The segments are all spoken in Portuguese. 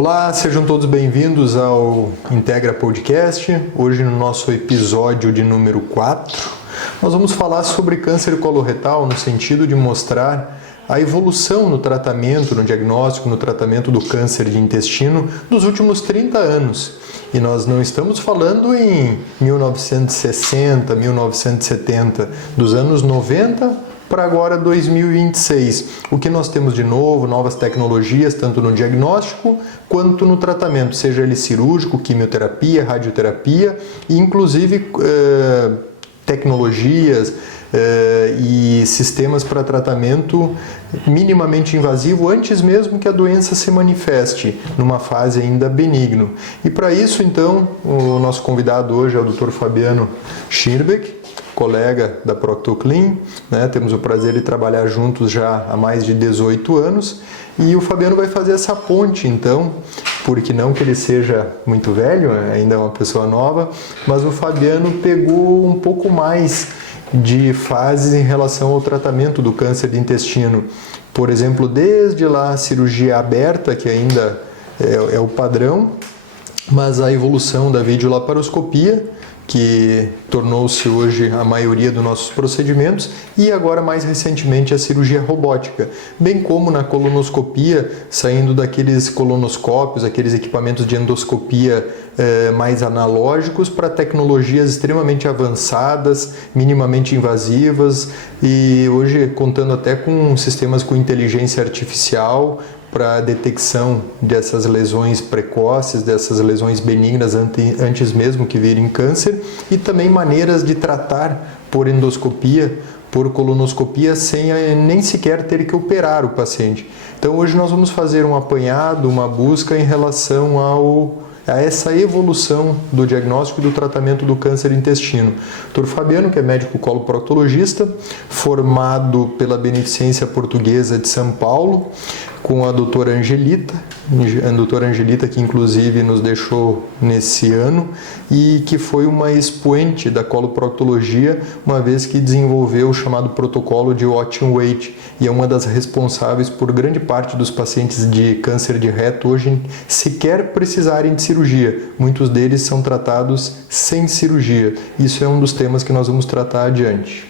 Olá, sejam todos bem-vindos ao Integra Podcast. Hoje no nosso episódio de número 4, nós vamos falar sobre câncer coloretal no sentido de mostrar a evolução no tratamento, no diagnóstico, no tratamento do câncer de intestino dos últimos 30 anos. E nós não estamos falando em 1960, 1970, dos anos 90 para agora 2026. O que nós temos de novo, novas tecnologias, tanto no diagnóstico quanto no tratamento, seja ele cirúrgico, quimioterapia, radioterapia, e inclusive tecnologias e sistemas para tratamento minimamente invasivo antes mesmo que a doença se manifeste, numa fase ainda benigno. E para isso, então, o nosso convidado hoje é o Dr. Fabiano Schierbeck, colega da Proctoclean, né? Temos o prazer de trabalhar juntos já há mais de 18 anos, e o Fabiano vai fazer essa ponte, então, porque não que ele seja muito velho, ainda é uma pessoa nova, mas o Fabiano pegou um pouco mais de fases em relação ao tratamento do câncer de intestino. Por exemplo, desde lá a cirurgia aberta, que ainda é o padrão, mas a evolução da videolaparoscopia, que tornou-se hoje a maioria dos nossos procedimentos, e agora mais recentemente a cirurgia robótica, bem como na colonoscopia, saindo daqueles colonoscópios, aqueles equipamentos de endoscopia mais analógicos, para tecnologias extremamente avançadas, minimamente invasivas, e hoje contando até com sistemas com inteligência artificial, para a detecção dessas lesões precoces, dessas lesões benignas antes mesmo que virem câncer, e também maneiras de tratar por endoscopia, por colonoscopia, sem nem sequer ter que operar o paciente. Então hoje nós vamos fazer um apanhado, uma busca em relação a essa evolução do diagnóstico e do tratamento do câncer de intestino. Dr. Fabiano, que é médico coloproctologista, formado pela Beneficência Portuguesa de São Paulo, com a doutora Angelita, que inclusive nos deixou nesse ano, e que foi uma expoente da coloproctologia, uma vez que desenvolveu o chamado protocolo de Watch and Wait, e é uma das responsáveis por grande parte dos pacientes de câncer de reto hoje sequer precisarem de cirurgia. Muitos deles são tratados sem cirurgia. Isso é um dos temas que nós vamos tratar adiante.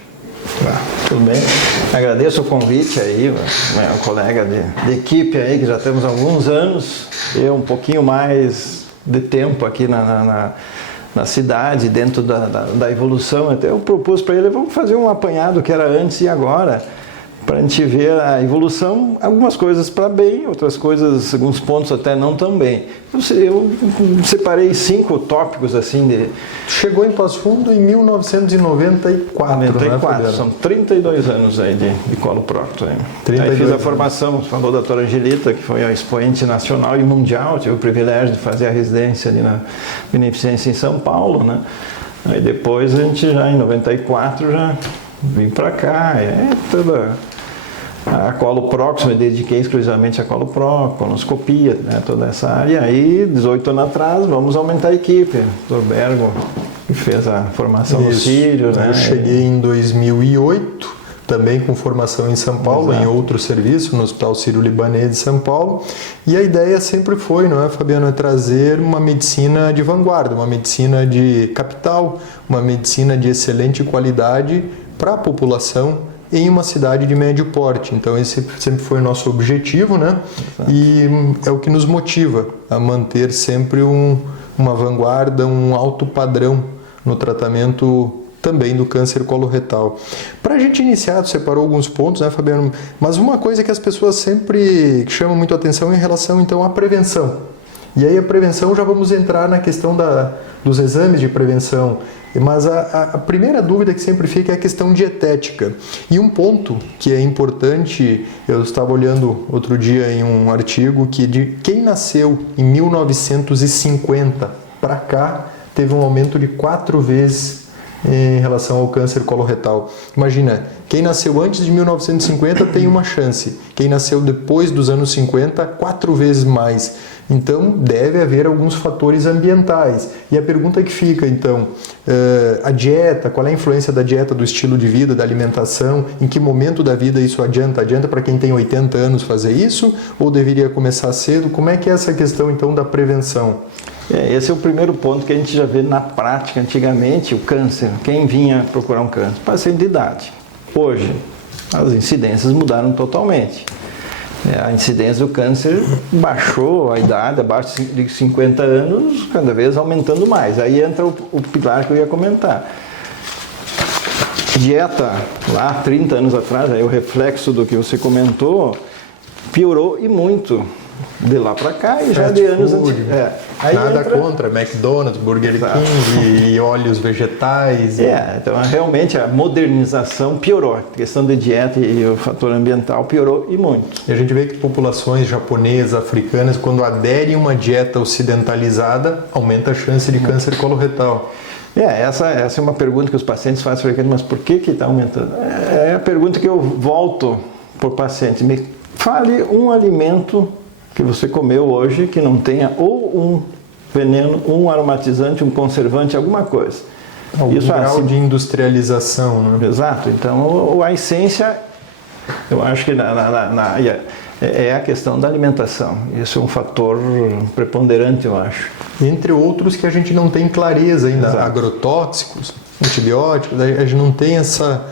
Tudo bem, agradeço o convite aí, meu colega de equipe aí, que já temos alguns anos, eu um pouquinho mais de tempo aqui na cidade, dentro da evolução. Até eu propus para ele, vamos fazer um apanhado que era antes e agora, para a gente ver a evolução, algumas coisas para bem, outras coisas, alguns pontos até não tão bem. Eu separei 5 tópicos assim de... Chegou em Passo Fundo em 1994, 94, né, são 32 anos aí de coloprocto. Aí fiz a formação, falou a doutora Angelita, que foi a expoente nacional e mundial, tive o privilégio de fazer a residência ali na Beneficência em São Paulo, né? Aí depois a gente já em 94 já vim para cá, toda a coloprox, me dediquei exclusivamente a coloprox, colonoscopia, né, toda essa área. Aí, 18 anos atrás, vamos aumentar a equipe. O Dr. Bergo, que fez a formação no Sírio. Né? Eu cheguei em 2008, também com formação em São Paulo, em outro serviço, no Hospital Sírio-Libanês de São Paulo. E a ideia sempre foi, não é, Fabiano, é trazer uma medicina de vanguarda, uma medicina de capital, uma medicina de excelente qualidade para a população em uma cidade de médio porte. Então esse sempre foi o nosso objetivo, né? Exato. E é o que nos motiva a manter sempre uma vanguarda, um alto padrão no tratamento também do câncer coloretal. Para a gente iniciar, tu separou alguns pontos, né, Fabiano? Mas uma coisa que as pessoas sempre chamam muito a atenção é em relação então à prevenção. E aí a prevenção, já vamos entrar na questão dos exames de prevenção. Mas a primeira dúvida que sempre fica é a questão dietética. E um ponto que é importante, eu estava olhando outro dia em um artigo, que de quem nasceu em 1950 para cá, teve um aumento de 4 vezes em relação ao câncer coloretal. Imagina, quem nasceu antes de 1950 tem uma chance. Quem nasceu depois dos anos 50, 4 vezes mais. Então, deve haver alguns fatores ambientais. E a pergunta que fica, então, a dieta, qual é a influência da dieta, do estilo de vida, da alimentação, em que momento da vida isso adianta? Adianta para quem tem 80 anos fazer isso ou deveria começar cedo? Como é que é essa questão, então, da prevenção? Esse é o primeiro ponto que a gente já vê na prática. Antigamente, o câncer, quem vinha procurar um câncer? Paciente de idade. Hoje, as incidências mudaram totalmente. A incidência do câncer baixou, a idade abaixo de 50 anos, cada vez aumentando mais. Aí entra o pilar que eu ia comentar. Dieta, lá 30 anos atrás, aí o reflexo do que você comentou, piorou e muito. De lá para cá e já de anos antes. Nada contra McDonald's, Burger King e óleos vegetais. Então realmente a modernização piorou. A questão de dieta e o fator ambiental piorou e muito. E a gente vê que populações japonesas, africanas, quando aderem a uma dieta ocidentalizada, aumenta a chance de câncer coloretal. Essa é uma pergunta que os pacientes fazem frequentemente, mas por que está aumentando? É a pergunta que eu volto para o paciente. Me fale um alimento que você comeu hoje que não tenha ou um veneno, um aromatizante, um conservante, alguma coisa. Algum grau de industrialização, né? Exato. Então, a essência, eu acho que é a questão da alimentação. Isso é um fator preponderante, eu acho. Entre outros que a gente não tem clareza ainda. Exato. Agrotóxicos, antibióticos, a gente não tem essa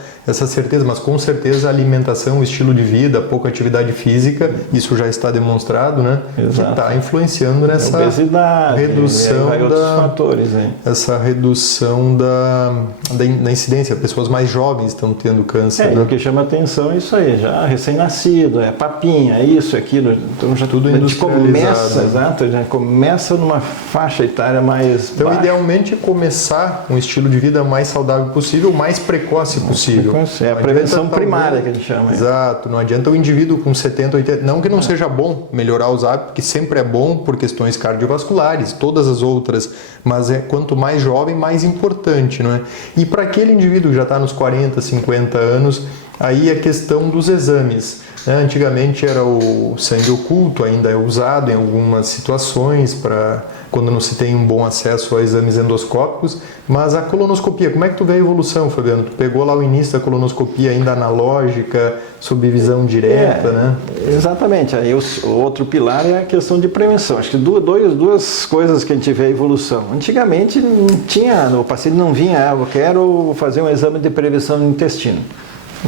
certeza, mas com certeza a alimentação, o estilo de vida, pouca atividade física, isso já está demonstrado, né? Exato. Que está influenciando nessa obesidade, redução outros fatores, hein? Essa redução da incidência. Pessoas mais jovens estão tendo câncer. E o que chama atenção é isso aí, já recém-nascido, é papinha, é isso, é aquilo. Então já tudo industrializado. Exato, já começa numa faixa etária mais Então, baixa. idealmente, começar um estilo de vida mais saudável possível, o mais precoce possível. É a prevenção primária que a gente chama. Exato, não adianta o indivíduo com 70, 80, não que não seja bom melhorar os hábitos, que sempre é bom por questões cardiovasculares, todas as outras, mas quanto mais jovem, mais importante, não é? E para aquele indivíduo que já está nos 40, 50 anos, aí a questão dos exames. Antigamente era o sangue oculto, ainda é usado em algumas situações para quando não se tem um bom acesso a exames endoscópicos, mas a colonoscopia, como é que tu vê a evolução, Fabiano? Tu pegou lá o início da colonoscopia ainda analógica, sob visão direta, né? Exatamente. Aí o outro pilar é a questão de prevenção. Acho que duas coisas que a gente vê a evolução. Antigamente não tinha, o paciente não vinha, eu quero fazer um exame de prevenção do intestino.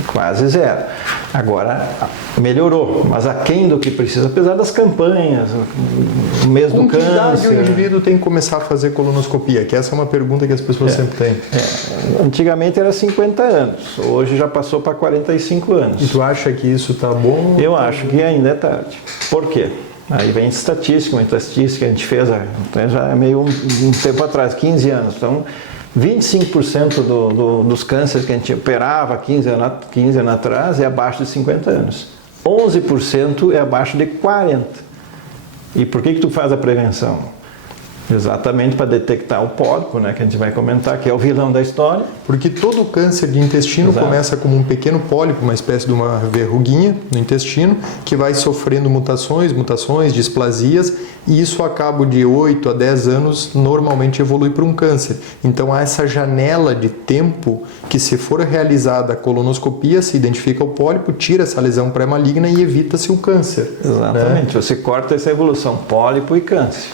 Quase zero. Agora melhorou, mas aquém do que precisa, apesar das campanhas, o mês do câncer. Com que idade o indivíduo tem que começar a fazer colonoscopia? Que essa é uma pergunta que as pessoas sempre têm. Antigamente era 50 anos, hoje já passou para 45 anos. E tu acha que isso está bom? Eu acho que ainda é tarde. Por quê? Aí vem estatística, uma estatística que a gente fez já é meio um tempo atrás, 15 anos. Então, 25% dos cânceres que a gente operava 15 anos atrás é abaixo de 50 anos. 11% é abaixo de 40. E por que tu faz a prevenção? Exatamente para detectar o pólipo, né, que a gente vai comentar, que é o vilão da história. Porque todo câncer de intestino começa como um pequeno pólipo, uma espécie de uma verruguinha no intestino, que vai sofrendo mutações, displasias, e isso a cabo de 8 a 10 anos normalmente evolui para um câncer. Então há essa janela de tempo que, se for realizada a colonoscopia, se identifica o pólipo, tira essa lesão pré-maligna e evita-se o câncer. Exatamente, né? Você corta essa evolução, pólipo e câncer.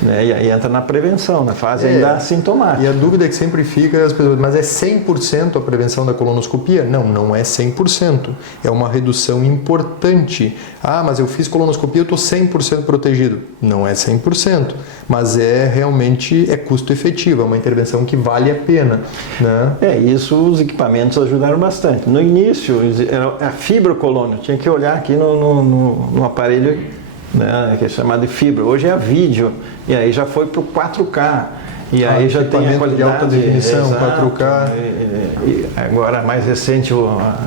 E aí entra na prevenção, na fase ainda assintomática. E a dúvida que sempre fica, as pessoas, mas é 100% a prevenção da colonoscopia? Não, não é 100%. É uma redução importante. Ah, mas eu fiz colonoscopia, eu estou 100% protegido. Não é 100%, mas realmente custo efetivo, é uma intervenção que vale a pena, né? Isso os equipamentos ajudaram bastante. No início, era a fibrocolônia, tinha que olhar aqui no aparelho, né, que é chamado de fibra. Hoje é a vídeo, e aí já foi para o 4K, e aí já tem a qualidade de alta definição, exato, 4K. E agora, mais recente,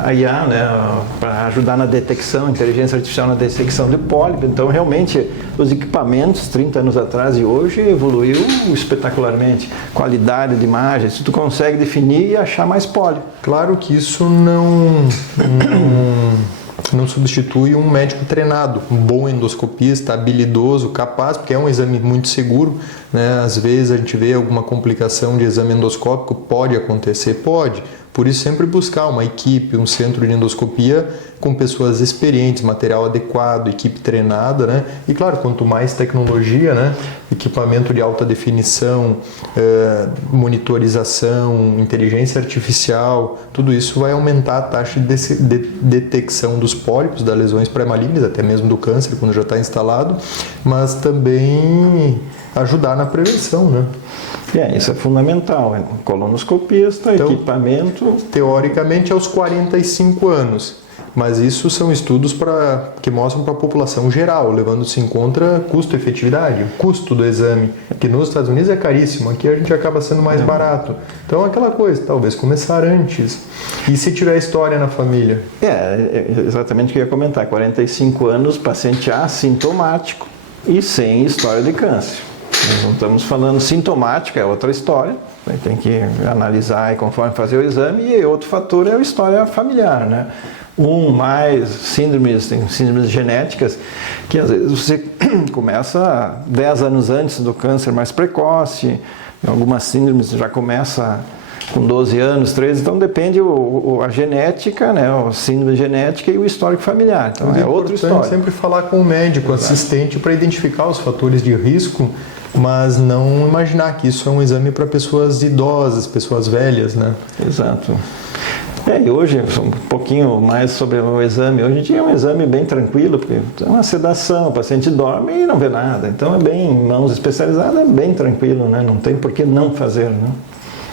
a IA, né, para ajudar na detecção, inteligência artificial na detecção de pólipo. Então, realmente, os equipamentos, 30 anos atrás e hoje, evoluiu espetacularmente. Qualidade de imagem, se tu consegue definir e achar mais pólipo. Claro que isso não não substitui um médico treinado, um bom endoscopista, habilidoso, capaz, porque é um exame muito seguro, né? Às vezes a gente vê alguma complicação de exame endoscópico, pode acontecer, pode. Por isso sempre buscar uma equipe, um centro de endoscopia com pessoas experientes, material adequado, equipe treinada, né? E claro, quanto mais tecnologia, né? Equipamento de alta definição, monitorização, inteligência artificial, tudo isso vai aumentar a taxa de detecção dos pólipos, das lesões pré-malignas, até mesmo do câncer, quando já está instalado, mas também ajudar na prevenção, né? Isso é fundamental. Colonoscopista, então, equipamento... Teoricamente, aos 45 anos. Mas isso são estudos que mostram para a população geral, levando-se em conta custo-efetividade, o custo do exame, que nos Estados Unidos é caríssimo, aqui a gente acaba sendo mais barato. Então, aquela coisa, talvez começar antes. E se tiver história na família? Exatamente o que eu ia comentar. 45 anos, paciente assintomático e sem história de câncer. Nós não estamos falando sintomático, é outra história, tem que analisar e conforme fazer o exame, e outro fator é a história familiar, né? Mais síndromes genéticas, que às vezes você começa 10 anos antes do câncer mais precoce, algumas síndromes já começa com 12 anos, 13, então depende a genética, né, a síndrome genética e o histórico familiar. Então é outra história. É importante sempre falar com o médico, assistente, para identificar os fatores de risco, mas não imaginar que isso é um exame para pessoas idosas, pessoas velhas, né? Exato. E hoje, um pouquinho mais sobre o exame. Hoje em dia é um exame bem tranquilo, porque é uma sedação, o paciente dorme e não vê nada. Então em mãos especializadas é bem tranquilo, né? Não tem por que não fazer, né?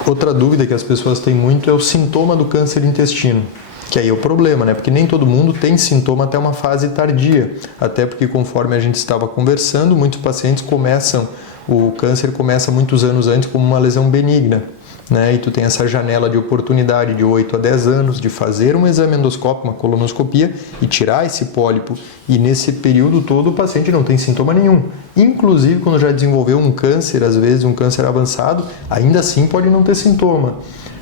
Outra dúvida que as pessoas têm muito é o sintoma do câncer de intestino. Que aí é o problema, né? Porque nem todo mundo tem sintoma até uma fase tardia. Até porque conforme a gente estava conversando, muitos pacientes o câncer começa muitos anos antes como uma lesão benigna, né? E tu tem essa janela de oportunidade de 8 a 10 anos de fazer um exame endoscópico, uma colonoscopia e tirar esse pólipo. E nesse período todo o paciente não tem sintoma nenhum. Inclusive quando já desenvolveu um câncer, às vezes um câncer avançado, ainda assim pode não ter sintoma,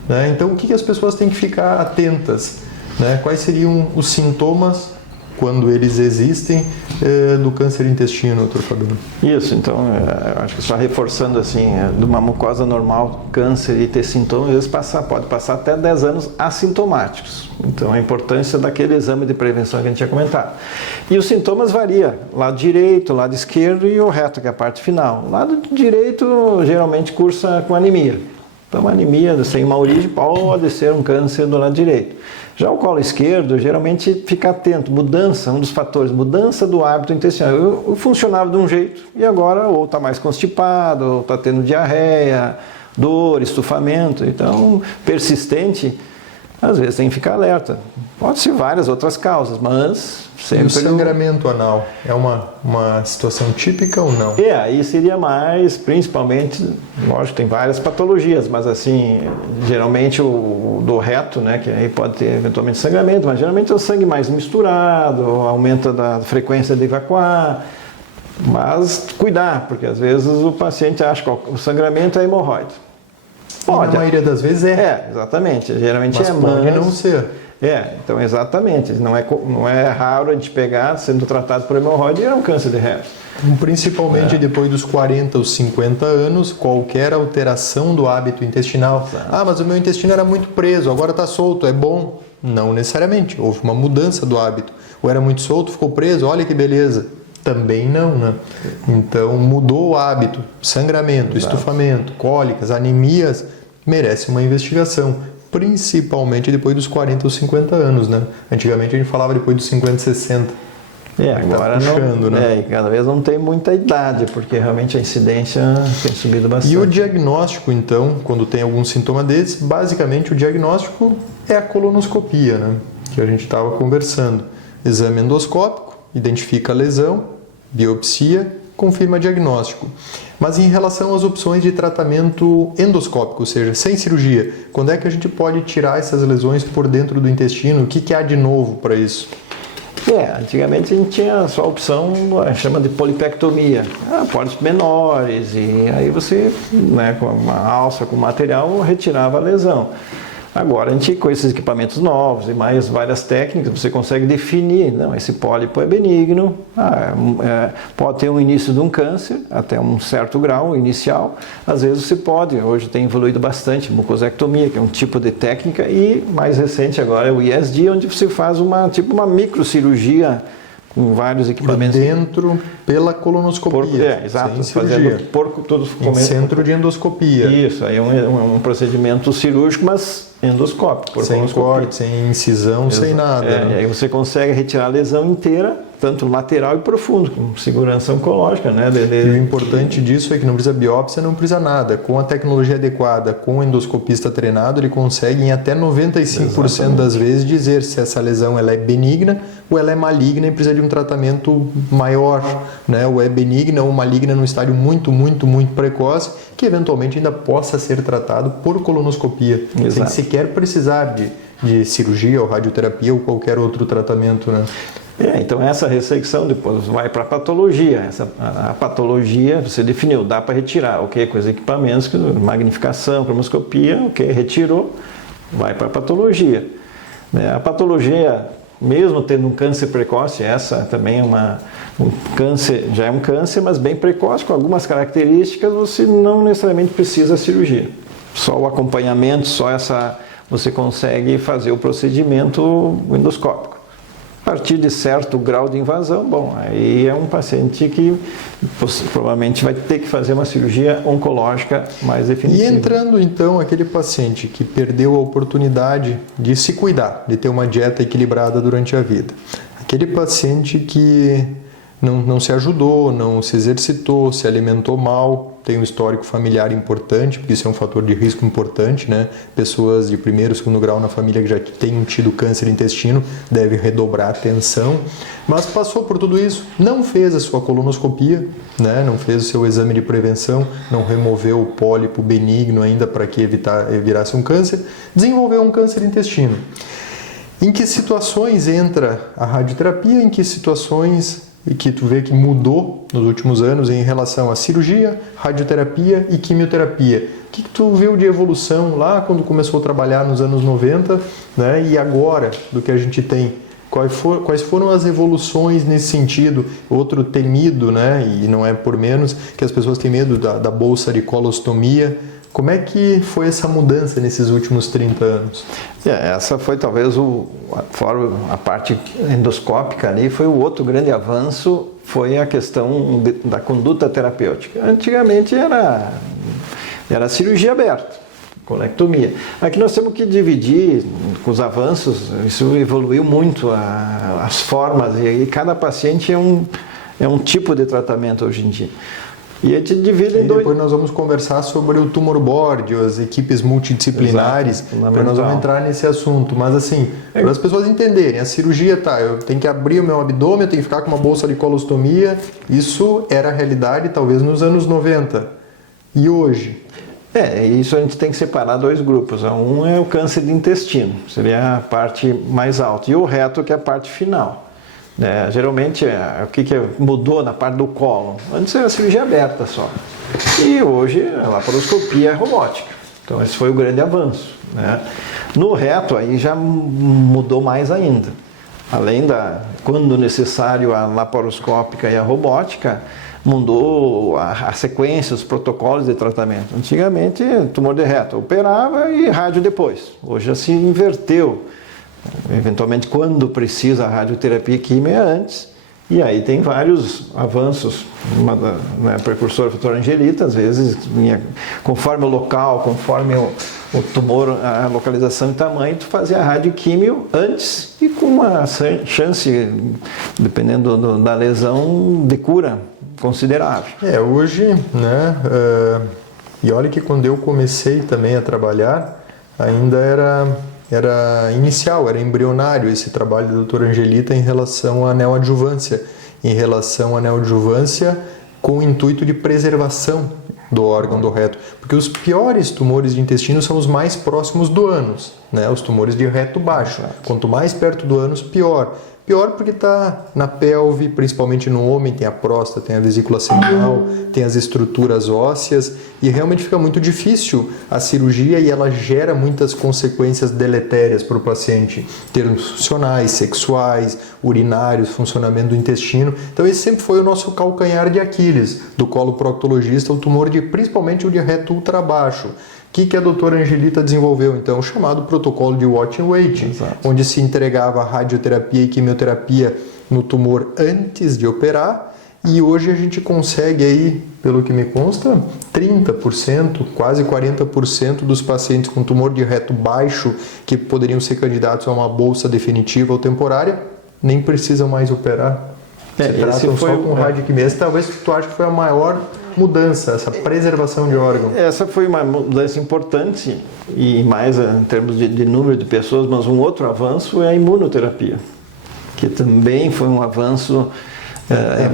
né? Então o que as pessoas têm que ficar atentas, né? Quais seriam os sintomas quando eles existem do câncer de intestino, doutor Fabiano? Isso, então, acho que só reforçando assim, de uma mucosa normal, câncer e ter sintomas, às vezes pode passar até 10 anos assintomáticos. Então, a importância daquele exame de prevenção que a gente tinha comentado. E os sintomas variam, lado direito, lado esquerdo e o reto, que é a parte final. Lado direito, geralmente, cursa com anemia. Então, anemia sem uma origem pode ser um câncer do lado direito. Já o colo esquerdo, geralmente fica atento, um dos fatores, mudança do hábito intestinal. Eu funcionava de um jeito e agora ou está mais constipado, ou está tendo diarreia, dor, estufamento. Então, persistente, às vezes tem que ficar alerta. Pode ser várias outras causas, mas sempre... E o sangramento anal é uma situação típica ou não? Aí seria mais, principalmente, lógico, tem várias patologias, mas assim, geralmente o do reto, né, que aí pode ter eventualmente sangramento, mas geralmente é o sangue mais misturado, aumenta da frequência de evacuar, mas cuidar, porque às vezes o paciente acha que o sangramento é hemorroide. Pode. Na maioria das vezes exatamente, geralmente mas pode não ser. Então exatamente, não é raro a gente pegar, sendo tratado por hemorroide, e é um câncer de reto. Principalmente depois dos 40 ou 50 anos, qualquer alteração do hábito intestinal. Exato. Mas o meu intestino era muito preso, agora está solto, é bom? Não necessariamente, houve uma mudança do hábito. Ou era muito solto, ficou preso, olha que beleza. Também não, né? Então mudou o hábito, sangramento, estufamento, cólicas, anemias, merece uma investigação. Principalmente depois dos 40 ou 50 anos, né? Antigamente a gente falava depois dos 50 e 60. Agora puxando, né? Cada vez não tem muita idade, porque realmente a incidência tem subido bastante. E o diagnóstico, então, quando tem algum sintoma desse, basicamente o diagnóstico é a colonoscopia, né? Que a gente estava conversando. Exame endoscópico, identifica a lesão, biopsia, confirma diagnóstico. Mas em relação às opções de tratamento endoscópico, ou seja, sem cirurgia, quando é que a gente pode tirar essas lesões por dentro do intestino? O que há de novo para isso? Antigamente a gente tinha só a opção, chama de polipectomia, pólipos menores, e aí você, né, com uma alça, com material, retirava a lesão. Agora, a gente, com esses equipamentos novos e mais várias técnicas, você consegue definir, não, esse pólipo é benigno, pode ter um início de um câncer, até um certo grau inicial. Às vezes você pode, hoje tem evoluído bastante, mucosectomia, que é um tipo de técnica, e mais recente agora é o ISD, onde você faz uma microcirurgia com vários equipamentos. Por dentro, pela colonoscopia. Exato. Sem cirurgia. Em centro de endoscopia. Isso, aí é um procedimento cirúrgico, mas endoscópico. Sem corte, sem incisão, sem nada. E aí você consegue retirar a lesão inteira, tanto lateral e profundo, com segurança oncológica, né? E o importante disso é que não precisa biópsia, não precisa nada. Com a tecnologia adequada, com o endoscopista treinado, ele consegue em até 95% das vezes dizer se essa lesão ela é benigna ou ela é maligna e precisa de um tratamento maior, né? Ou é benigna ou maligna num estágio muito precoce, que eventualmente ainda possa ser tratado por colonoscopia, sem sequer precisar de cirurgia ou radioterapia ou qualquer outro tratamento, né? Então essa ressecção depois vai para a patologia. A patologia você definiu, dá para retirar, ok, com os equipamentos, magnificação, cromoscopia, ok, retirou, vai para a patologia. A patologia, mesmo tendo um câncer precoce, essa também é um câncer, já é um câncer, mas bem precoce, com algumas características, você não necessariamente precisa cirurgia. Só o acompanhamento, você consegue fazer o procedimento endoscópico. A partir de certo grau de invasão, aí é um paciente que provavelmente vai ter que fazer uma cirurgia oncológica mais definitiva. E entrando então aquele paciente que perdeu a oportunidade de se cuidar, de ter uma dieta equilibrada durante a vida. Aquele paciente que não se ajudou, não se exercitou, se alimentou mal, tem um histórico familiar importante, porque isso é um fator de risco importante, né? Pessoas de primeiro, segundo grau na família que já tenham tido câncer de intestino devem redobrar a atenção, mas passou por tudo isso, não fez a sua colonoscopia, né? Não fez o seu exame de prevenção, não removeu o pólipo benigno ainda para que virasse um câncer, desenvolveu um câncer de intestino. Em que situações entra a radioterapia? Em que situações e que tu vê que mudou nos últimos anos em relação à cirurgia, radioterapia e quimioterapia? O que tu viu de evolução lá quando começou a trabalhar nos anos 90, né? E agora, do que a gente tem? Quais foram as evoluções nesse sentido? Outro temido, né? E não é por menos, que as pessoas têm medo da bolsa de colostomia. Como é que foi essa mudança nesses últimos 30 anos? Essa foi talvez fora a parte endoscópica ali, foi o outro grande avanço, foi a questão da conduta terapêutica. Antigamente era cirurgia aberta, colectomia. Aqui nós temos que dividir com os avanços, isso evoluiu muito, as formas, e cada paciente é um tipo de tratamento hoje em dia. E a gente divide em dois. Depois nós vamos conversar sobre o tumor board, as equipes multidisciplinares, para nós vamos entrar nesse assunto. Mas assim, para as pessoas entenderem, a cirurgia, eu tenho que abrir o meu abdômen, eu tenho que ficar com uma bolsa de colostomia, isso era a realidade talvez nos anos 90. E hoje? Isso a gente tem que separar dois grupos. Um é o câncer de intestino, seria a parte mais alta, e o reto, que é a parte final. Geralmente, o que mudou na parte do cólon? Antes era cirurgia aberta só. E hoje a laparoscopia é robótica. Então esse foi o grande avanço, né? No reto aí já mudou mais ainda. Além quando necessário, a laparoscópica e a robótica, mudou a sequência, os protocolos de tratamento. Antigamente, tumor de reto, operava e rádio depois. Hoje já se inverteu. Eventualmente, quando precisa, a radioterapia e quimio é antes. E aí tem vários avanços. Precursor fator Angelita, às vezes, conforme o local, conforme o tumor, a localização e tamanho, tu fazia a radioquímio antes e com uma chance, dependendo da lesão, de cura considerável. Hoje, né? E olha que quando eu comecei também a trabalhar, ainda era inicial, era embrionário esse trabalho do Dr. Angelita em relação à neoadjuvância, com o intuito de preservação do órgão do reto, porque os piores tumores de intestino são os mais próximos do ânus, né? Os tumores de reto baixo. Quanto mais perto do ânus, pior. Pior porque está na pelve, principalmente no homem, tem a próstata, tem a vesícula seminal, tem as estruturas ósseas e realmente fica muito difícil a cirurgia e ela gera muitas consequências deletérias para o paciente, termos funcionais, sexuais, urinários, funcionamento do intestino. Então esse sempre foi o nosso calcanhar de Aquiles do coloproctologista, o tumor principalmente o de reto ultra baixo. O que a doutora Angelita desenvolveu, então? O chamado protocolo de Watch and Wait, Exato. onde se entregava radioterapia e quimioterapia no tumor antes de operar, e hoje a gente consegue aí, pelo que me consta, 30%, quase 40% dos pacientes com tumor de reto baixo que poderiam ser candidatos a uma bolsa definitiva ou temporária, nem precisam mais operar. Se tratam só com radioquimia. Talvez tu ache que foi a maior mudança, essa preservação de órgão. Essa foi uma mudança importante e mais em termos de número de pessoas, mas um outro avanço é a imunoterapia, que também foi um avanço.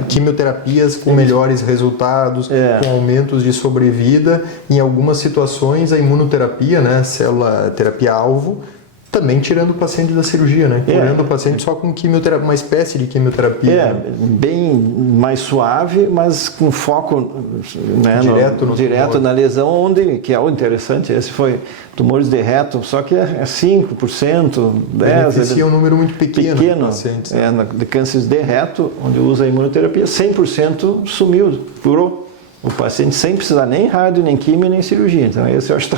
Quimioterapias com melhores resultados, com aumentos de sobrevida. Em algumas situações, a imunoterapia, né, célula terapia-alvo, também tirando o paciente da cirurgia, né? Curando o paciente só com quimioterapia, uma espécie de quimioterapia. Bem mais suave, mas com foco, né, direto na lesão, que é o interessante. Esse foi tumores de reto, só que é 5%, 10%. Beneficia um número muito pequeno de pacientes. De cânceres de reto, onde usa a imunoterapia, 100% sumiu, curou. O paciente sem precisar nem rádio, nem quimio, nem cirurgia. Então, esse eu acho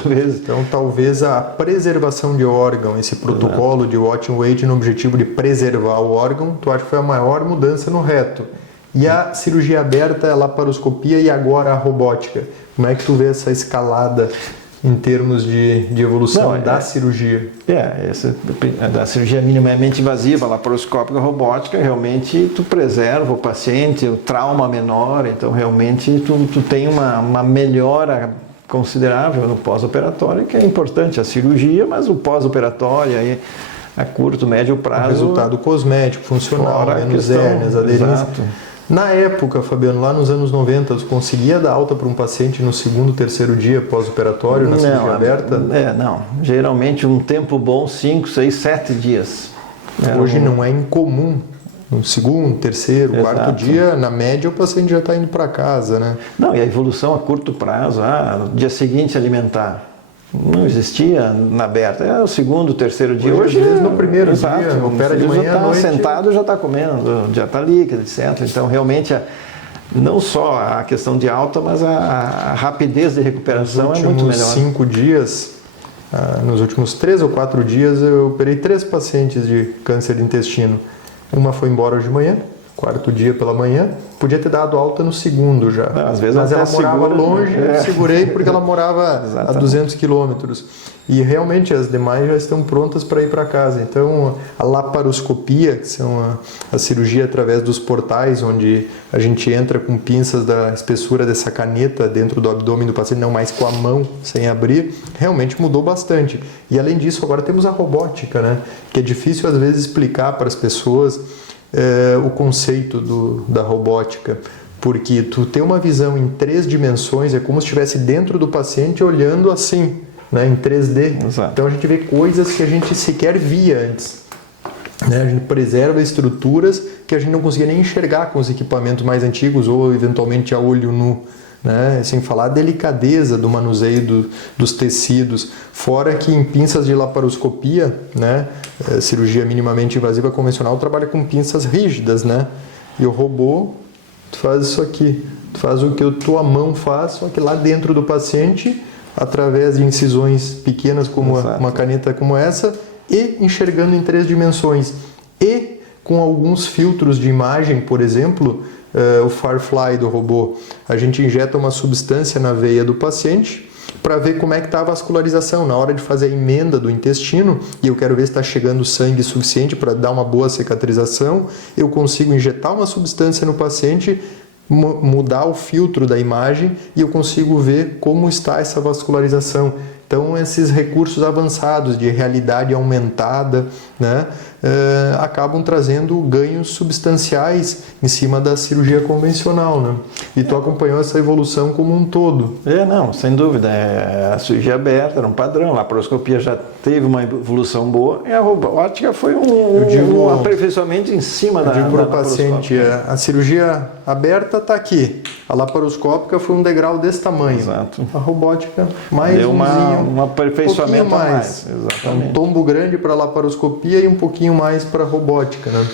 talvez a preservação de órgão, esse protocolo de Watch and Wait no objetivo de preservar o órgão, tu acha que foi a maior mudança no reto. E a cirurgia aberta, a laparoscopia e agora a robótica. Como é que tu vê essa escalada em termos de evolução da cirurgia? Da cirurgia minimamente invasiva, laparoscópica, robótica, realmente tu preserva o paciente, o trauma menor, então realmente tu tem uma melhora considerável no pós-operatório, que é importante a cirurgia, mas o pós-operatório aí a curto, médio prazo... Resultado cosmético, funcional, menos hérnias, aderência. Na época, Fabiano, lá nos anos 90, você conseguia dar alta para um paciente no segundo, terceiro dia pós-operatório, na cirurgia aberta? Não. Geralmente um tempo bom, 5, 6, 7 dias. Hoje não é incomum. No segundo, terceiro, quarto dia, na média, o paciente já está indo para casa, né? Não, e a evolução a curto prazo, no dia seguinte alimentar. Não existia na aberta. É o segundo, terceiro dia. Hoje às vezes no primeiro dia, opera de manhã à noite. Já está sentado, já está comendo, já está líquido, etc. Então, realmente, não só a questão de alta, mas a rapidez de recuperação é muito melhor. Nos 5 dias, nos últimos 3 ou 4 dias, eu operei 3 pacientes de câncer de intestino. Uma foi embora hoje de manhã, quarto dia pela manhã, podia ter dado alta no segundo já. Às vezes mas ela morava longe, eu segurei porque ela morava a 200 quilômetros. E realmente as demais já estão prontas para ir para casa. Então a laparoscopia, que são a cirurgia através dos portais, onde a gente entra com pinças da espessura dessa caneta dentro do abdômen do paciente, não mais com a mão, sem abrir, realmente mudou bastante. E além disso, agora temos a robótica, né? Que é difícil às vezes explicar para as pessoas o conceito da robótica, porque tu ter uma visão em 3 dimensões é como se estivesse dentro do paciente olhando assim, né, em 3D. Exato. Então a gente vê coisas que a gente sequer via antes, né? A gente preserva estruturas que a gente não conseguia nem enxergar com os equipamentos mais antigos ou eventualmente a olho nu, né? Sem falar a delicadeza do manuseio dos tecidos, fora que em pinças de laparoscopia, né, cirurgia minimamente invasiva convencional trabalha com pinças rígidas, né? E o robô, tu faz isso aqui, tu faz o que a tua mão faz, só que lá dentro do paciente, através de incisões pequenas como uma caneta como essa, e enxergando em 3 dimensões, e com alguns filtros de imagem, por exemplo, o Firefly do robô, a gente injeta uma substância na veia do paciente para ver como é que está a vascularização na hora de fazer a emenda do intestino, e eu quero ver se está chegando sangue suficiente para dar uma boa cicatrização. Eu consigo injetar uma substância no paciente, mudar o filtro da imagem e eu consigo ver como está essa vascularização. Então, esses recursos avançados de realidade aumentada, né, acabam trazendo ganhos substanciais em cima da cirurgia convencional, né? E tu acompanhou essa evolução como um todo. Não, sem dúvida. A cirurgia aberta era um padrão, a laparoscopia já teve uma evolução boa e a robótica foi um aperfeiçoamento em cima da laparoscópica. Eu digo para o paciente, a cirurgia aberta está aqui, a laparoscópica foi um degrau desse tamanho. Exato. A robótica mais deu um aperfeiçoamento mais. Exatamente. Um tombo grande para a laparoscopia e um pouquinho mais para a robótica, né?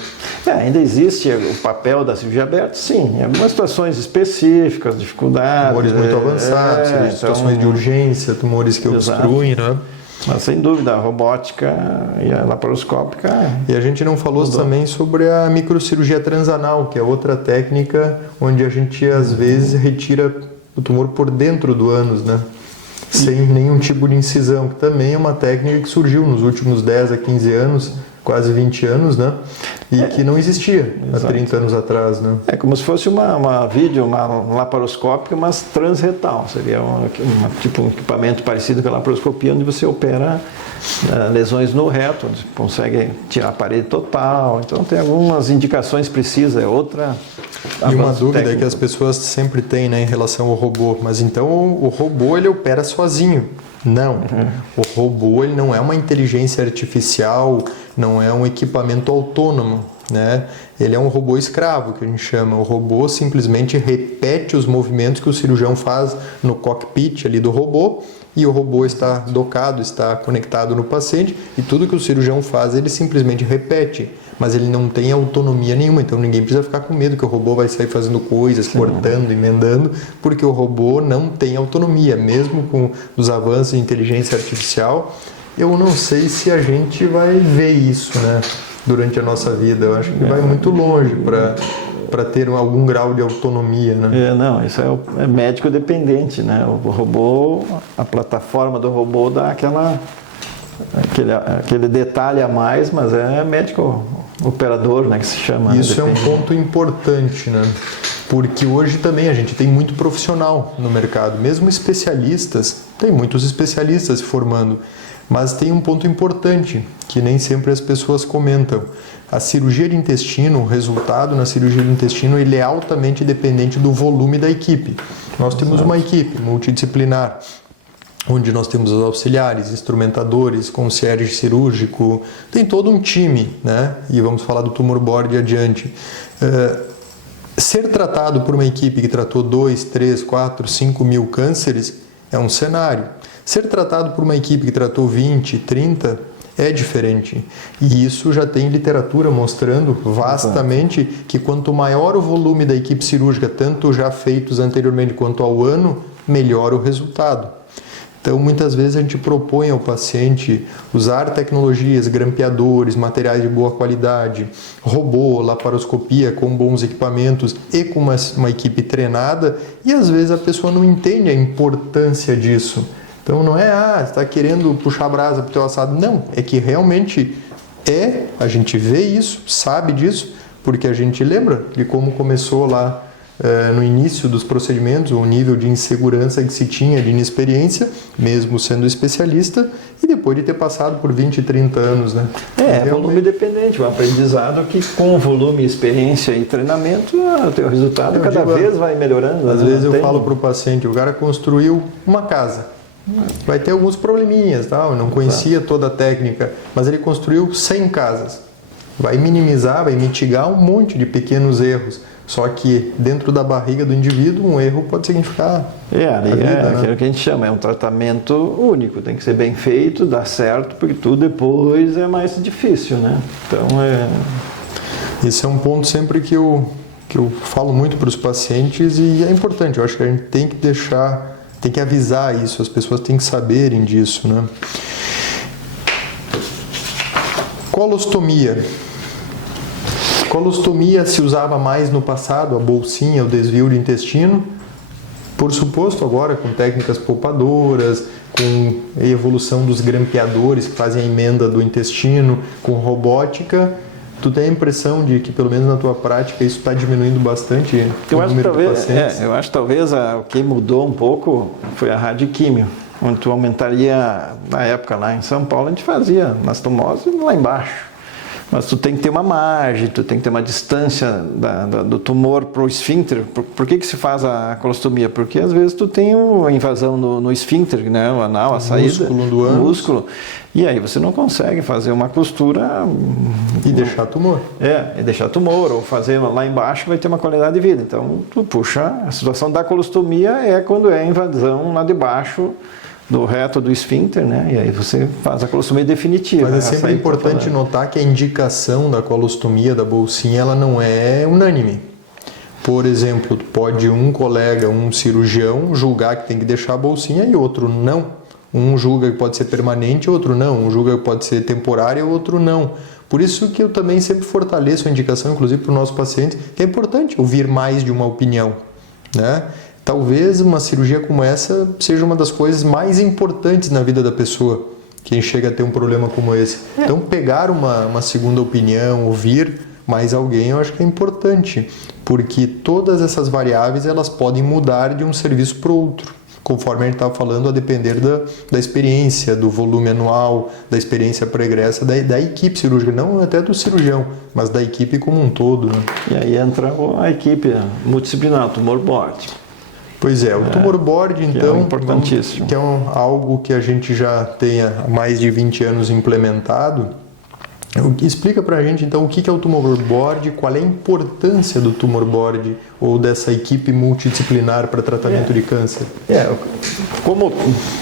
Ainda existe o papel da cirurgia aberta, sim, em algumas situações específicas, dificuldades. Tumores muito avançados, situações de urgência, tumores que obstruem, né? Mas sem dúvida, a robótica e a laparoscópica. E a gente não falou também sobre a microcirurgia transanal, que é outra técnica onde a gente às vezes retira o tumor por dentro do ânus, né? Sem nenhum tipo de incisão, que também é uma técnica que surgiu nos últimos 10 a 15 anos, quase 20 anos, né? E que não existia há 30 anos atrás, né? É como se fosse uma laparoscópica, mas transretal. Seria um equipamento parecido com a laparoscopia, onde você opera lesões no reto, onde consegue tirar a parede total. Então tem algumas indicações precisas, é outra. E uma dúvida que as pessoas sempre têm, né, em relação ao robô, mas então o robô ele opera sozinho. Não, o robô ele não é uma inteligência artificial, não é um equipamento autônomo, né? Ele é um robô escravo, que a gente chama. O robô simplesmente repete os movimentos que o cirurgião faz no cockpit ali do robô, e o robô está docado, está conectado no paciente, e tudo que o cirurgião faz ele simplesmente repete, mas ele não tem autonomia nenhuma, então ninguém precisa ficar com medo que o robô vai sair fazendo coisas, cortando, emendando, porque o robô não tem autonomia, mesmo com os avanços de inteligência artificial. Eu não sei se a gente vai ver isso, né, durante a nossa vida. Eu acho que vai muito longe para ter algum grau de autonomia, né? Não, isso é médico dependente, né? O robô, a plataforma do robô dá aquele detalhe a mais, mas é médico operador, né, que se chama. Isso é um ponto importante, né? Porque hoje também a gente tem muito profissional no mercado, mesmo especialistas, tem muitos especialistas se formando, mas tem um ponto importante que nem sempre as pessoas comentam. A cirurgia de intestino, o resultado na cirurgia de intestino, ele é altamente dependente do volume da equipe. Nós temos uma equipe multidisciplinar, onde nós temos os auxiliares, instrumentadores, concierge cirúrgico, tem todo um time, né? E vamos falar do tumor board adiante. Ser tratado por uma equipe que tratou 2, 3, 4, 5 mil cânceres é um cenário. Ser tratado por uma equipe que tratou 20, 30 é diferente. E isso já tem literatura mostrando vastamente que quanto maior o volume da equipe cirúrgica, tanto já feitos anteriormente quanto ao ano, melhor o resultado. Então, muitas vezes a gente propõe ao paciente usar tecnologias, grampeadores, materiais de boa qualidade, robô, laparoscopia com bons equipamentos e com uma equipe treinada, e às vezes a pessoa não entende a importância disso. Então, não é, você está querendo puxar a brasa para o teu assado. Não, é que realmente a gente vê isso, sabe disso, porque a gente lembra de como começou lá no início dos procedimentos, o nível de insegurança que se tinha, de inexperiência, mesmo sendo especialista, e depois de ter passado por 20, 30 anos, né? É volume dependente, um aprendizado que com volume, experiência e treinamento, o teu resultado cada vez vai melhorando. Às vezes eu falo para o paciente, o cara construiu uma casa, vai ter alguns probleminhas, eu não conhecia toda a técnica, mas ele construiu 100 casas. Vai minimizar, vai mitigar um monte de pequenos erros. Só que dentro da barriga do indivíduo, um erro pode significar aquilo que a gente chama, é um tratamento único, tem que ser bem feito, dar certo, porque tudo depois é mais difícil, né? Então Esse é um ponto sempre que eu falo muito para os pacientes e é importante, eu acho que a gente tem que avisar isso, as pessoas têm que saberem disso, né? Colostomia. Colostomia se usava mais no passado, a bolsinha, o desvio de intestino, por suposto agora com técnicas poupadoras, com a evolução dos grampeadores que fazem a emenda do intestino, com robótica. Tu tem a impressão de que, pelo menos na tua prática, isso está diminuindo bastante o número de pacientes? Eu acho que talvez o que mudou um pouco foi a radioquímio, onde tu aumentaria, na época lá em São Paulo, a gente fazia anastomose lá embaixo. Mas tu tem que ter uma margem, tu tem que ter uma distância do tumor para o esfíncter. Por que se faz a colostomia? Porque às vezes tu tem uma invasão no esfíncter, né? O anal, a saída, músculo do ânus. Músculo, e aí você não consegue fazer uma costura e deixar tumor. E deixar tumor, ou fazer lá embaixo vai ter uma qualidade de vida. Então tu puxa, a situação da colostomia é quando é a invasão lá de baixo do reto do esfíncter, né? E aí você faz a colostomia definitiva. Mas é sempre importante notar que a indicação da colostomia da bolsinha, ela não é unânime. Por exemplo, pode um colega, um cirurgião, julgar que tem que deixar a bolsinha e outro não. Um julga que pode ser permanente, outro não. Um julga que pode ser temporário, outro não. Por isso que eu também sempre fortaleço a indicação, inclusive para os nossos pacientes, que é importante ouvir mais de uma opinião, né? Talvez uma cirurgia como essa seja uma das coisas mais importantes na vida da pessoa, quem chega a ter um problema como esse. Então, pegar uma segunda opinião, ouvir mais alguém, eu acho que é importante, porque todas essas variáveis elas podem mudar de um serviço para o outro, conforme a gente estava falando, a depender da experiência, do volume anual, da experiência pregressa da equipe cirúrgica, não até do cirurgião, mas da equipe como um todo, né? E aí entra a equipe multidisciplinar, tumor board. Pois é, o tumor board, então, é importantíssimo. Que é algo que a gente já tem há mais de 20 anos implementado. Explica pra gente, então, o que é o tumor board, qual é a importância do tumor board ou dessa equipe multidisciplinar para tratamento de câncer? Como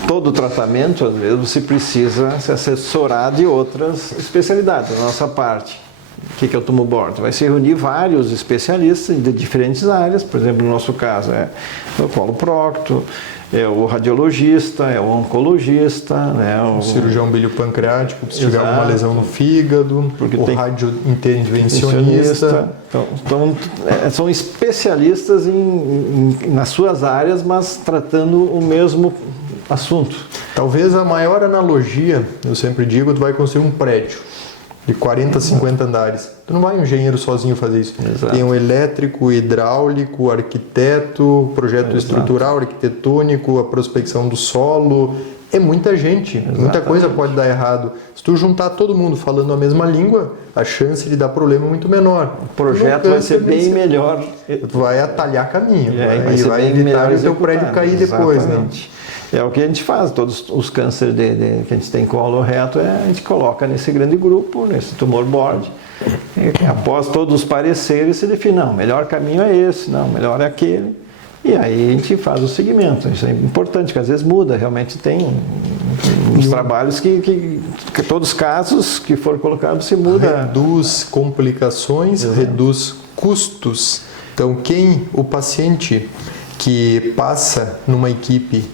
todo tratamento, às vezes você precisa se assessorar de outras especialidades da nossa parte. O que é o tumor board? Vai se reunir vários especialistas de diferentes áreas, por exemplo, no nosso caso é o coloprocto, é o radiologista, é o oncologista, né? O cirurgião biliopancreático, se tiver alguma lesão no fígado, o radiointervencionista. Então, são especialistas nas suas áreas, mas tratando o mesmo assunto. Talvez a maior analogia, eu sempre digo, tu vai construir um prédio de 40, 50 andares. Tu não vai um engenheiro sozinho fazer isso. Exato. Tem um elétrico, hidráulico, arquiteto, projeto estrutural, arquitetônico, a prospecção do solo. É muita gente, Exatamente. Muita coisa pode dar errado. Se tu juntar todo mundo falando a mesma língua, a chance de dar problema é muito menor. O projeto vai ser bem melhor. Tu vai atalhar caminho, vai vai evitar o teu prédio cair depois, né? É o que a gente faz, todos os cânceres que a gente tem colo reto, a gente coloca nesse grande grupo, nesse tumor board. E, após todos os pareceres, se define, não, o melhor caminho é esse, não, o melhor é aquele. E aí a gente faz o segmento. Isso é importante, porque às vezes muda, realmente tem uns trabalhos que todos os casos que foram colocados se muda. Reduz complicações, reduz custos. Então, o paciente que passa numa equipe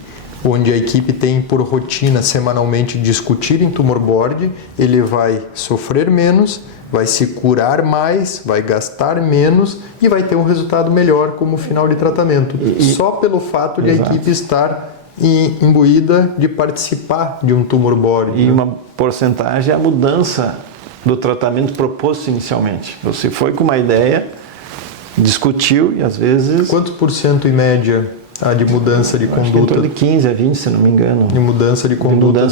onde a equipe tem por rotina semanalmente discutir em tumor board, ele vai sofrer menos, vai se curar mais, vai gastar menos e vai ter um resultado melhor como final de tratamento. Só pelo fato de a equipe estar imbuída de participar de um tumor board. E uma porcentagem é a mudança do tratamento proposto inicialmente. Você foi com uma ideia, discutiu e às vezes... Quanto por cento em média de mudança de conduta? De 15 a 20, se não me engano. De mudança de conduta.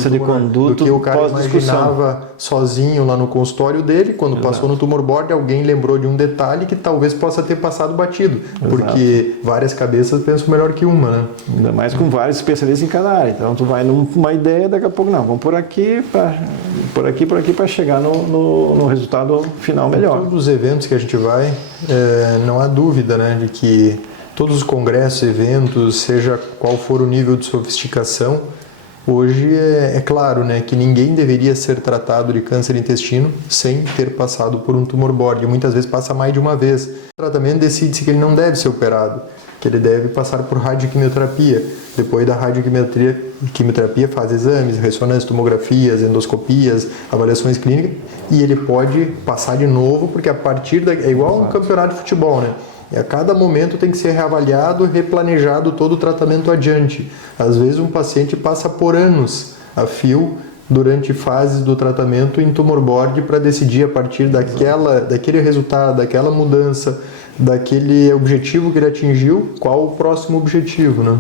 Do que o cara imaginava sozinho lá no consultório dele, quando passou no tumor board, alguém lembrou de um detalhe que talvez possa ter passado batido. Porque várias cabeças pensam melhor que uma, né? Ainda mais com vários especialistas em cada área. Então tu vai numa ideia, daqui a pouco não, vamos por aqui para chegar no resultado final melhor. Em todos os eventos que a gente vai, não há dúvida, né, de que todos os congressos, eventos, seja qual for o nível de sofisticação, hoje é claro, né, que ninguém deveria ser tratado de câncer de intestino sem ter passado por um tumor board. E muitas vezes passa mais de uma vez. O tratamento decide-se que ele não deve ser operado, que ele deve passar por radioquimioterapia. Depois da radioquimioterapia faz exames, ressonância, tomografias, endoscopias, avaliações clínicas, e ele pode passar de novo, porque a partir é igual um campeonato de futebol, né? E a cada momento tem que ser reavaliado e replanejado todo o tratamento adiante. Às vezes um paciente passa por anos a fio durante fases do tratamento em tumor board para decidir a partir daquele resultado, daquela mudança, daquele objetivo que ele atingiu, qual o próximo objetivo, né?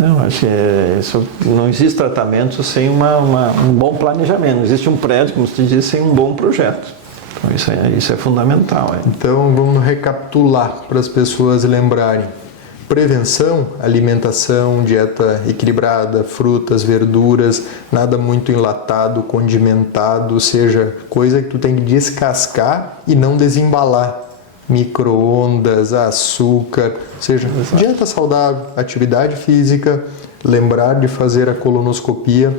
Não, acho que não existe tratamento sem um bom planejamento. Não existe um prédio, como você disse, sem um bom projeto. Então isso é fundamental. Então vamos recapitular para as pessoas lembrarem. Prevenção, alimentação, dieta equilibrada, frutas, verduras, nada muito enlatado, condimentado, ou seja, coisa que tu tem que descascar e não desembalar. Micro-ondas, açúcar, ou seja, dieta saudável, atividade física, lembrar de fazer a colonoscopia,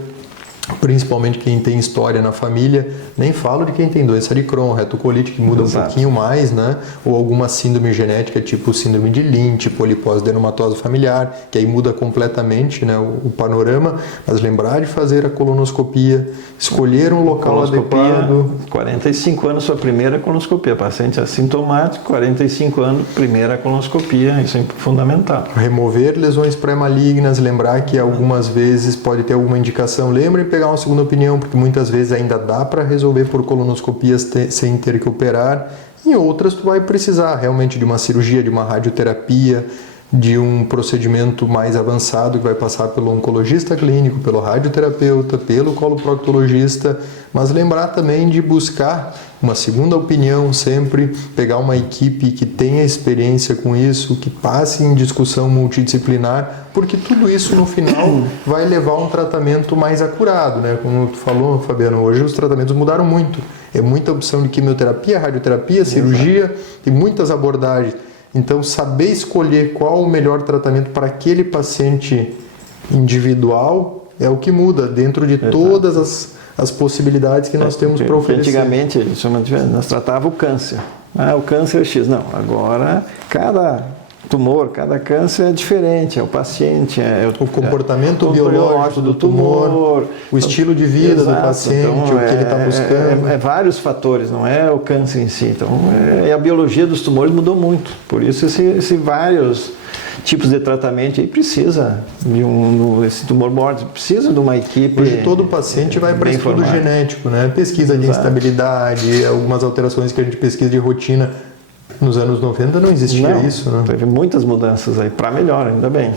principalmente quem tem história na família, nem falo de quem tem doença de Crohn, retocolite, que muda um pouquinho mais, né? Ou alguma síndrome genética, tipo síndrome de Lynch, polipose adenomatosa familiar, que aí muda completamente, né, o panorama, mas lembrar de fazer a colonoscopia, escolher um local adequado. 45 anos, sua primeira colonoscopia, paciente assintomático, 45 anos, primeira colonoscopia, isso é fundamental. Remover lesões pré-malignas, lembrar que algumas vezes pode ter alguma indicação, lembre de pegar uma segunda opinião, porque muitas vezes ainda dá para resolver por colonoscopias sem ter que operar. Em outras, tu vai precisar realmente de uma cirurgia, de uma radioterapia, de um procedimento mais avançado que vai passar pelo oncologista clínico, pelo radioterapeuta, pelo coloproctologista, mas lembrar também de buscar uma segunda opinião sempre, pegar uma equipe que tenha experiência com isso, que passe em discussão multidisciplinar, porque tudo isso no final vai levar a um tratamento mais acurado, né? Como tu falou, Fabiano, hoje os tratamentos mudaram muito. É muita opção de quimioterapia, radioterapia, cirurgia e muitas abordagens. Então, saber escolher qual o melhor tratamento para aquele paciente individual é o que muda dentro de todas as possibilidades que nós temos para oferecer. Antigamente, nós tratávamos o câncer. O câncer é X. Não, agora cada tumor, cada câncer é diferente, é o paciente, o comportamento biológico do tumor, o estilo de vida do paciente, então, o que ele está buscando. É vários fatores, não é o câncer em si. Então, a biologia dos tumores mudou muito. Por isso, esse vários tipos de tratamento aí precisa de esse tumor mórbido, precisa de uma equipe. Hoje todo paciente vai para estudo genético, né? Pesquisa de instabilidade, algumas alterações que a gente pesquisa de rotina. Nos anos 90 não existia isso, né? Teve muitas mudanças aí, para melhor, ainda bem.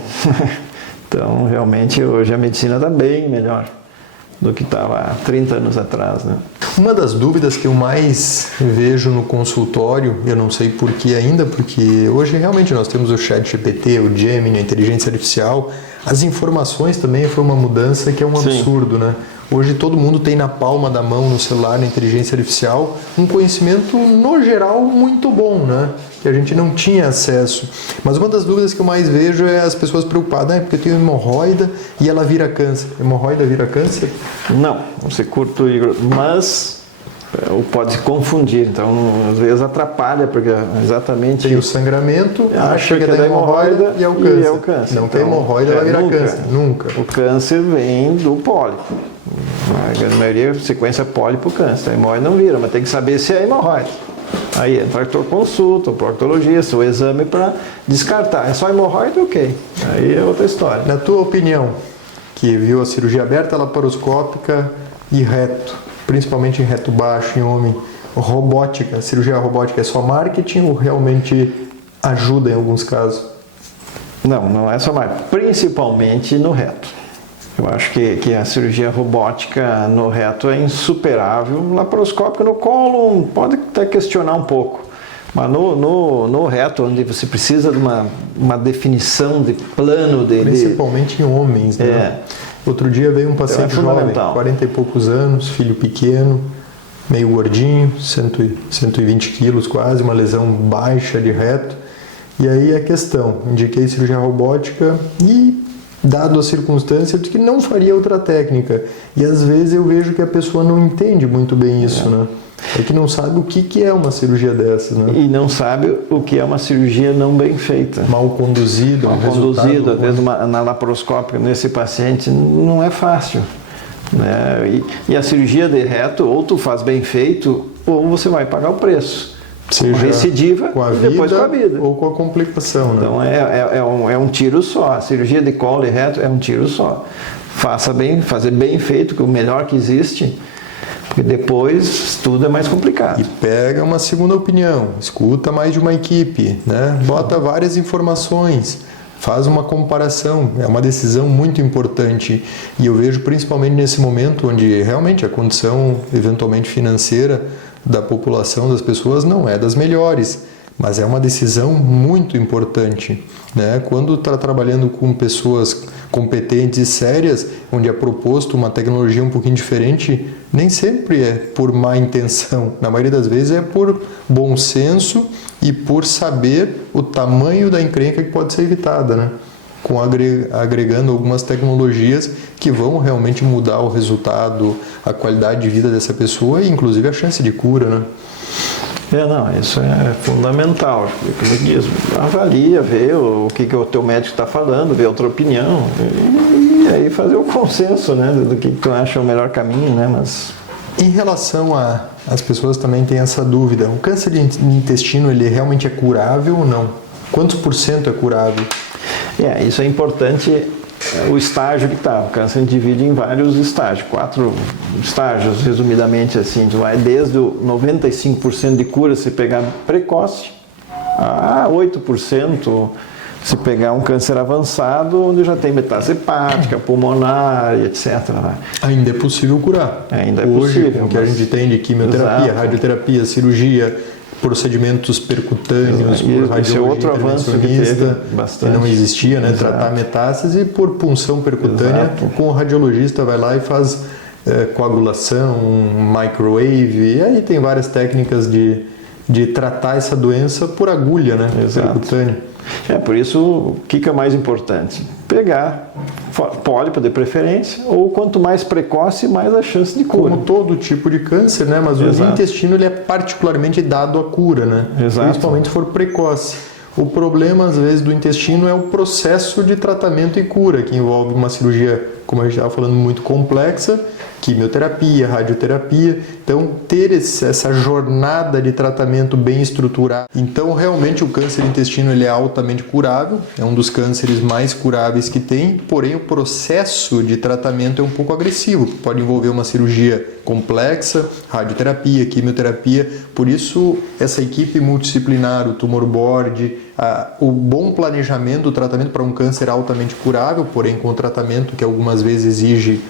Então, realmente, hoje a medicina está bem melhor do que estava há 30 anos atrás, né? Uma das dúvidas que eu mais vejo no consultório, eu não sei por que ainda, porque hoje realmente nós temos o ChatGPT, o Gemini, a inteligência artificial, as informações também foi uma mudança que é um absurdo, né? Hoje todo mundo tem na palma da mão, no celular, na inteligência artificial, um conhecimento, no geral, muito bom, né? Que a gente não tinha acesso. Mas uma das dúvidas que eu mais vejo é as pessoas preocupadas, porque eu tenho hemorroida e ela vira câncer. Hemorroida vira câncer? Não ser curto e grosso, mas pode se confundir, então às vezes atrapalha, porque exatamente... Tem o sangramento, acha que é da hemorroida e é o câncer. Não tem hemorroida, ela vira câncer. Nunca. O câncer vem do pólipo. Na maioria, sequência pólipo-câncer. A hemorroida não vira, mas tem que saber se é hemorroida. Aí entra a consulta, o proctologista, o exame para descartar. É só hemorroida, ok. Aí é outra história. Na tua opinião, que viu a cirurgia aberta, laparoscópica e reto, principalmente em reto baixo, em homem, robótica, cirurgia robótica é só marketing ou realmente ajuda em alguns casos? Não é só marketing. Principalmente no reto. Eu acho que a cirurgia robótica no reto é insuperável. Laparoscópica no cólon pode até questionar um pouco. Mas no reto, onde você precisa de uma definição de plano dele. Principalmente em homens, né? Outro dia veio um paciente jovem, 40 e poucos anos, filho pequeno, meio gordinho, 120 quilos quase, uma lesão baixa de reto. E aí a questão, indiquei cirurgia robótica e, dado a circunstância, eu disse que não faria outra técnica. E às vezes eu vejo que a pessoa não entende muito bem isso, né? É que não sabe o que é uma cirurgia dessas, né? E não sabe o que é uma cirurgia não bem feita. Mal conduzida. Às vezes na laparoscópica nesse paciente não é fácil, né? E a cirurgia de reto, ou tu faz bem feito, ou você vai pagar o preço. Seja recidiva com a e depois vida, com a vida. Ou com a complicação, né? Então é um tiro só. A cirurgia de colo e reto é um tiro só. Fazer bem feito, que é o melhor que existe, porque depois tudo é mais complicado. E pega uma segunda opinião, escuta mais de uma equipe, né? Bota várias informações, faz uma comparação, é uma decisão muito importante. E eu vejo principalmente nesse momento onde realmente a condição eventualmente financeira da população, das pessoas, não é das melhores, mas é uma decisão muito importante, né? Quando está trabalhando com pessoas competentes e sérias, onde é proposto uma tecnologia um pouquinho diferente, nem sempre é por má intenção, na maioria das vezes é por bom senso e por saber o tamanho da encrenca que pode ser evitada, né? Com agregando algumas tecnologias que vão realmente mudar o resultado, a qualidade de vida dessa pessoa e inclusive a chance de cura, né? Não, isso é fundamental. Como diz, avalia, vê o que o teu médico está falando, vê outra opinião e aí fazer o consenso, né, do que tu acha o melhor caminho, né? Mas em relação as pessoas também têm essa dúvida, o câncer de intestino ele realmente é curável ou não? Quantos por cento é curável? Isso é importante. O estágio que está, o câncer divide em vários estágios, 4 estágios, resumidamente assim, vai desde o 95% de cura se pegar precoce, a 8% se pegar um câncer avançado, onde já tem metástase hepática, pulmonar, etc. Ainda é possível curar. Ainda é hoje, possível. Com o que a gente tem de quimioterapia, Exato. Radioterapia, cirurgia, procedimentos percutâneos, por radiologia outro avanço que teve bastante. Que não existia, né? Exato. Tratar metástase e por punção percutânea, com o radiologista vai lá e faz coagulação, microwave, e aí tem várias técnicas de tratar essa doença por agulha, né? Percutânea. Por isso, o que é mais importante? Pegar pólipo de preferência, ou quanto mais precoce, mais a chance de cura. Como todo tipo de câncer, né? Mas o intestino ele é particularmente dado à cura, né? Exato. Principalmente se for precoce. O problema, às vezes, do intestino é o processo de tratamento e cura, que envolve uma cirurgia, como a gente estava falando, muito complexa, quimioterapia, radioterapia. Então, ter essa jornada de tratamento bem estruturada. Então, realmente, o câncer do intestino ele é altamente curável, é um dos cânceres mais curáveis que tem, porém, o processo de tratamento é um pouco agressivo. Pode envolver uma cirurgia complexa, radioterapia, quimioterapia. Por isso, essa equipe multidisciplinar, o tumor board, o bom planejamento do tratamento para um câncer altamente curável, porém, com tratamento que algumas vezes exige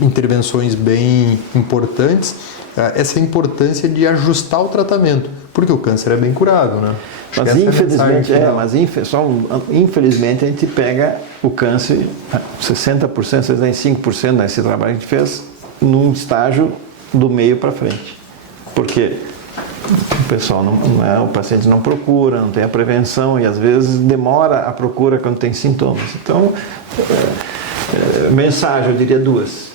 intervenções bem importantes, essa importância de ajustar o tratamento, porque o câncer é bem curável, né? Mas infelizmente a gente pega o câncer, 60%, 65% desse trabalho que a gente fez, num estágio do meio para frente. Porque o pessoal o paciente não procura, não tem a prevenção e às vezes demora a procura quando tem sintomas. Então, mensagem, eu diria 2.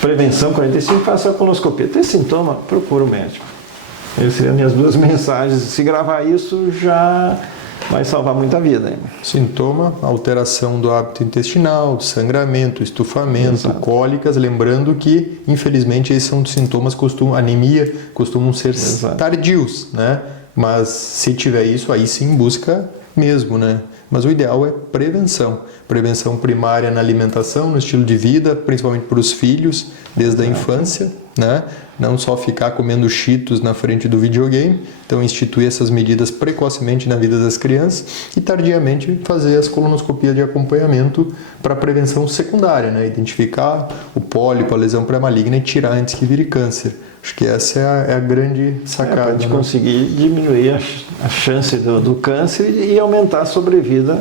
Prevenção 45, faça a colonoscopia. Tem sintoma, procura o médico. Essas seriam minhas 2 mensagens. Se gravar isso, já vai salvar muita vida. Hein? Sintoma, alteração do hábito intestinal, sangramento, estufamento, cólicas. Lembrando que, infelizmente, esses são sintomas, anemia, costumam ser tardios, né? Mas se tiver isso, aí sim busca mesmo, né? Mas o ideal é prevenção. Prevenção primária na alimentação, no estilo de vida, principalmente para os filhos, desde a infância, né? Não só ficar comendo cheetos na frente do videogame. Então, instituir essas medidas precocemente na vida das crianças e, tardiamente, fazer as colonoscopias de acompanhamento para prevenção secundária, né? Identificar o pólipo, a lesão pré-maligna e tirar antes que vire câncer. Acho que essa é a grande sacada. Para a gente conseguir diminuir a chance do câncer e aumentar a sobrevida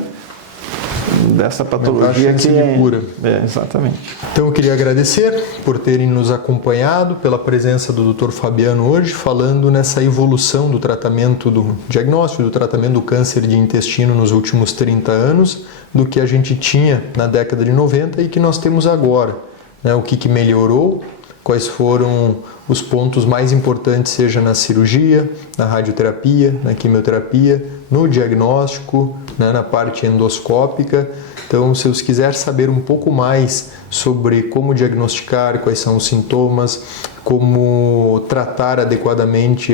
dessa patologia que é cura. Exatamente. Então eu queria agradecer por terem nos acompanhado, pela presença do Dr. Fabiano hoje, falando nessa evolução do tratamento, do diagnóstico, do tratamento do câncer de intestino nos últimos 30 anos, do que a gente tinha na década de 90 e que nós temos agora, né? O que melhorou, quais foram os pontos mais importantes, seja na cirurgia, na radioterapia, na quimioterapia, no diagnóstico, né, na parte endoscópica. Então, se você quiser saber um pouco mais sobre como diagnosticar, quais são os sintomas, como tratar adequadamente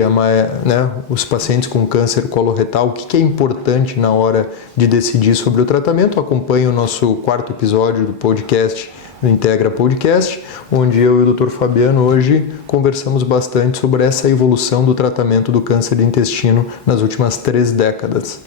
os pacientes com câncer coloretal, o que é importante na hora de decidir sobre o tratamento, acompanhe o nosso 4º episódio do podcast, do Integra Podcast, onde eu e o Dr. Fabiano hoje conversamos bastante sobre essa evolução do tratamento do câncer de intestino nas últimas 3 décadas.